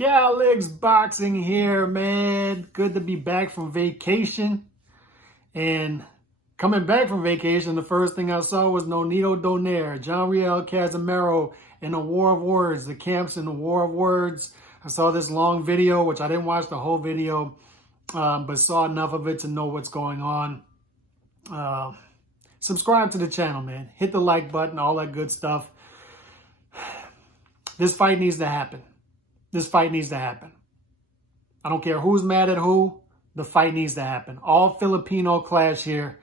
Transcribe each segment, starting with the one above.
Calix Boxing here, man. Good to be back from vacation. And coming back from vacation, the first thing I saw was Nonito, Donaire, Riel, Casimero in the War of Words, the camps in the War of Words. I saw this long video, which I didn't watch the whole video, but saw enough of it to know what's going on. Subscribe to the channel, man. Hit the like button, all that good stuff. This fight needs to happen. This fight needs to happen. I don't care who's mad at who. The fight needs to happen. All Filipino clash here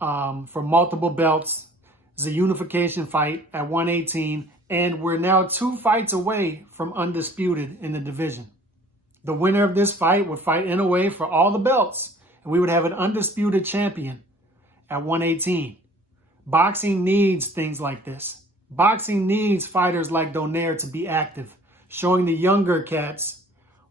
for multiple belts. It's a unification fight at 118. And we're now 2 fights away from undisputed in the division. The winner of this fight would fight in a way for all the belts. And we would have an undisputed champion at 118. Boxing needs things like this. Boxing needs fighters like Donaire to be active, showing the younger cats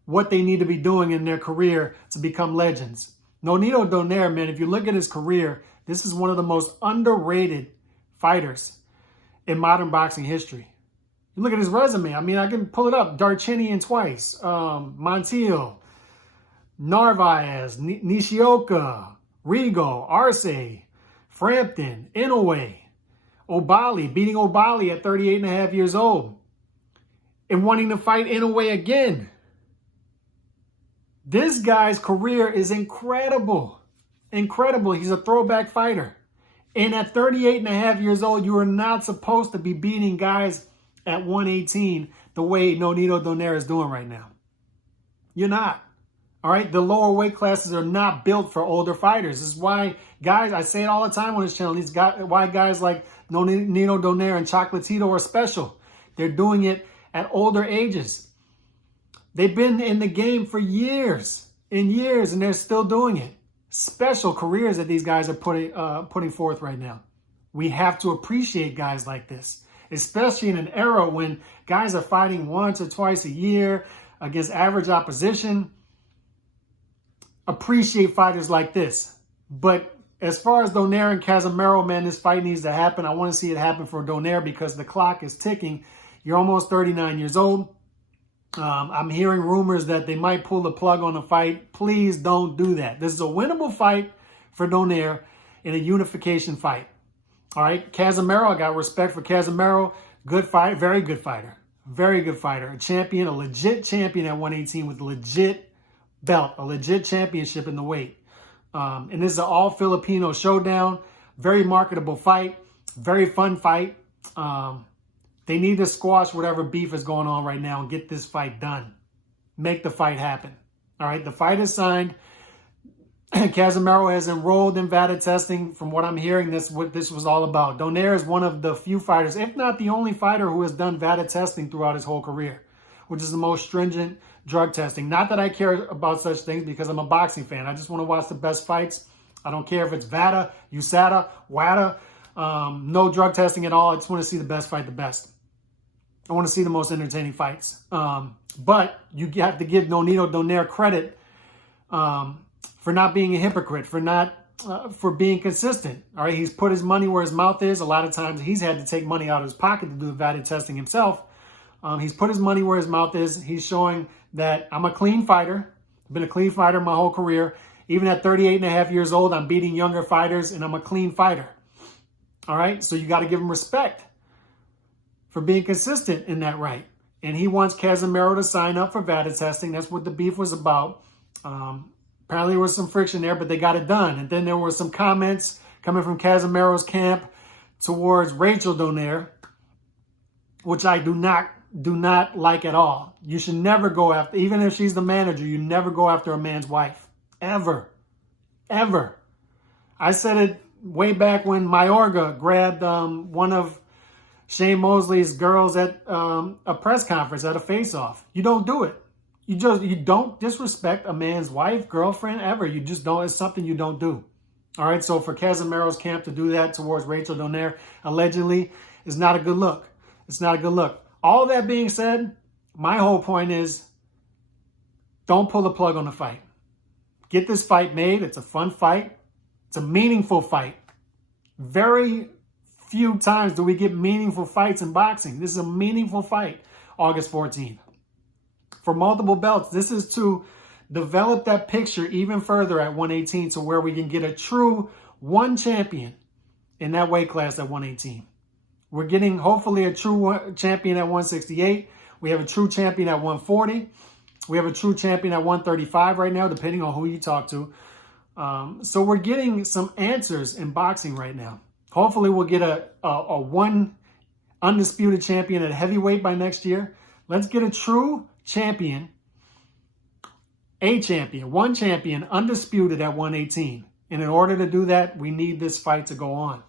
what they need to be doing in their career to become legends. Nonito Donaire, man, if you look at his career, this is one of the most underrated fighters in modern boxing history. You look at his resume. I mean, I can pull it up. Darchinian twice. Montiel, Narvaez, Nishioka, Rigo, Arce, Frampton, Inoue, Obali, beating Obali at 38 and a half years old and wanting to fight Inoue again. This guy's career is incredible. Incredible. He's a throwback fighter. And at 38 and a half years old, you are not supposed to be beating guys at 118 the way Nonito Donaire is doing right now. You're not. All right? The lower weight classes are not built for older fighters. This is why guys, I say it all the time on this channel, why guys like Nonito Donaire and Chocolatito are special. They're doing it at older ages. They've been in the game for years and years, and they're still doing it. Special careers that these guys are putting forth right now. We have to appreciate guys like this, especially in an era when guys are fighting once or twice a year against average opposition. Appreciate fighters like this. But as far as Donaire and Casimero, man, this fight needs to happen. I want to see it happen for Donaire because the clock is ticking. You're almost 39 years old. I'm hearing rumors that they might pull the plug on the fight. Please don't do that. This is a winnable fight for Donaire in a unification fight. All right, Casimero, I got respect for Casimero. Good fight, very good fighter. Very good fighter. A champion, a legit champion at 118 with a legit belt, a legit championship in the weight. And this is an all-Filipino showdown. Very marketable fight. Very fun fight. They need to squash whatever beef is going on right now and get this fight done. Make the fight happen. All right, the fight is signed. Casimero has enrolled in VADA testing. From what I'm hearing, that's what this was all about. Donaire is one of the few fighters, if not the only fighter, who has done VADA testing throughout his whole career, which is the most stringent drug testing. Not that I care about such things because I'm a boxing fan. I just want to watch the best fights. I don't care if it's VADA, USADA, WADA, no drug testing at all. I just want to see the best fight the best. I want to see the most entertaining fights. But you have to give Nonito Donaire credit for not being a hypocrite, for being consistent. All right, he's put his money where his mouth is. A lot of times he's had to take money out of his pocket to do the VADA testing himself. He's put his money where his mouth is. He's showing that I'm a clean fighter. I've been a clean fighter my whole career. Even at 38 and a half years old, I'm beating younger fighters, and I'm a clean fighter. All right, so you got to give him respect for being consistent in that right. And he wants Casimero to sign up for VADA testing. That's what the beef was about. Apparently there was some friction there, but they got it done. And then there were some comments coming from Casimero's camp towards Rachel Donaire, which I do not like at all. You should never go after, even if she's the manager, you never go after a man's wife. Ever. Ever. I said it way back when Mayorga grabbed one of Shane Mosley's girls at a press conference at a face-off. You don't do it. You don't disrespect a man's wife, girlfriend, ever. You just don't. It's something you don't do. All right, so for Casimero's camp to do that towards Rachel Donaire, allegedly, is not a good look. It's not a good look. All that being said, my whole point is don't pull the plug on the fight. Get this fight made. It's a fun fight. It's a meaningful fight. Very few times do we get meaningful fights in boxing. This is a meaningful fight, August 14th. for multiple belts. This is to develop that picture even further at 118 to where we can get a true one champion in that weight class at 118. We're getting hopefully a true champion at 168. We have a true champion at 140. We have a true champion at 135 right now, depending on who you talk to. So we're getting some answers in boxing right now. Hopefully we'll get a one undisputed champion at heavyweight by next year. Let's get a true champion, one champion, undisputed at 118. And in order to do that, we need this fight to go on.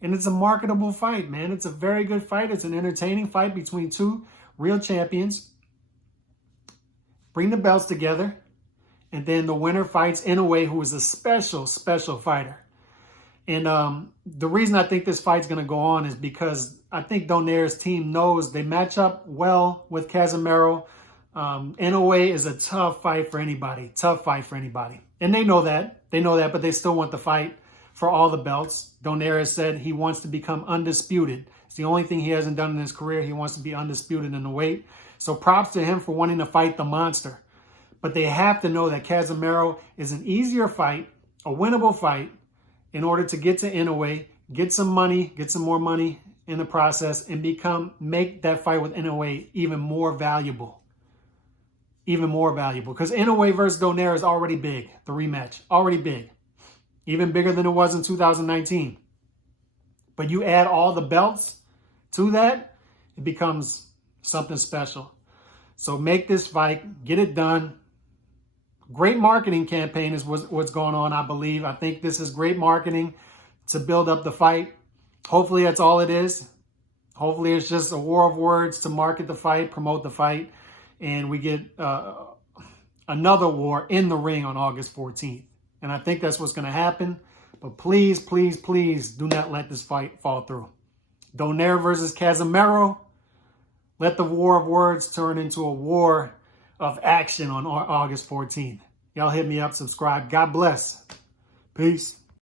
And it's a marketable fight, man. It's a very good fight. It's an entertaining fight between two real champions. Bring the belts together. And then the winner fights Inoue, who is a special, special fighter. And the reason I think this fight's going to go on is because I think Donaire's team knows they match up well with Casimero. Inoue is a tough fight for anybody. Tough fight for anybody. And they know that. They know that, but they still want the fight for all the belts. Donaire has said he wants to become undisputed. It's the only thing he hasn't done in his career. He wants to be undisputed in the weight. So props to him for wanting to fight the monster. But they have to know that Casimero is an easier fight, a winnable fight, in order to get to Inoue, get some money, get some more money in the process, and make that fight with Inoue even more valuable. Even more valuable. Because Inoue versus Donaire is already big. The rematch. Already big. Even bigger than it was in 2019. But you add all the belts to that, it becomes something special. So make this fight. Get it done. Great marketing campaign is what's going on, I believe. I think this is great marketing to build up the fight. Hopefully that's all it is. Hopefully it's just a war of words to market the fight, promote the fight, and we get another war in the ring on August 14th. And I think that's what's going to happen. But please, please, please do not let this fight fall through. Donaire versus Casimero. Let the war of words turn into a war of action on August 14th. Y'all hit me up, subscribe. God bless. Peace.